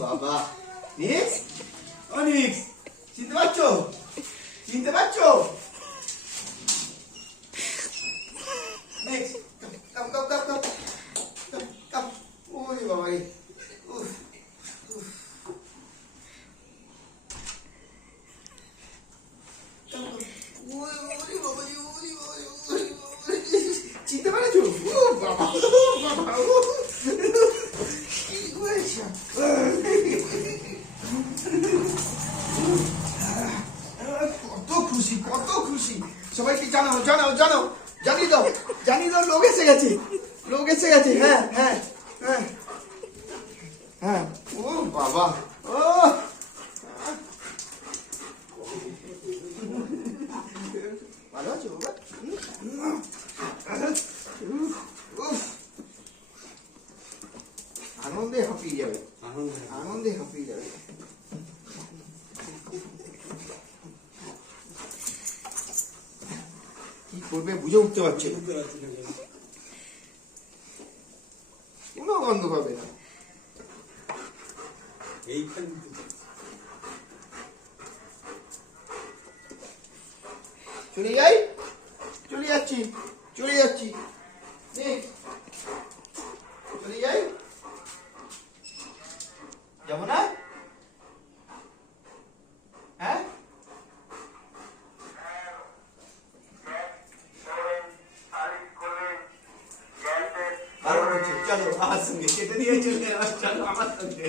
বাবা নিক্স, ও নিক্স, চিনতে পারছো? চিনতে পারছো? নিক্স, কাম কাম কাম কাম কাম কাম। ওরে বাবা রে, উফ উফ। কাম কাম। ওরে বাবা রে, ওরে বাবা রে, ওরে বাবা রে। চিনতে পেরেছো? ও বাবা, ও বাবা, ও কি হয়েছে? কত খুশি, কত খুশি। সবাইকে জানাও জানাও জানাও, জানিয়ে দাও, জানিয়ে দাও, লোক এসে গেছে, লোক এসে গেছে। হ্যাঁ হ্যাঁ হ্যাঁ হ্যাঁ। ও বাবা, ও ভালো আছো বাবা? উফ, আনন্দে হাঁপিয়ে যাবে, আনন্দে হাঁপিয়ে যাবে। কি করবে বুঝে উঠতে পারছে না, কোনো গন্ধ পাবে না। চলে যাই, চলে যাচ্ছি, চলে যাচ্ছি, চলে যাই, যাবো না? হ্যাঁ ভালো বলছি, চলো আমার সঙ্গে, কেটে নিয়ে চলে চলো আমার সঙ্গে।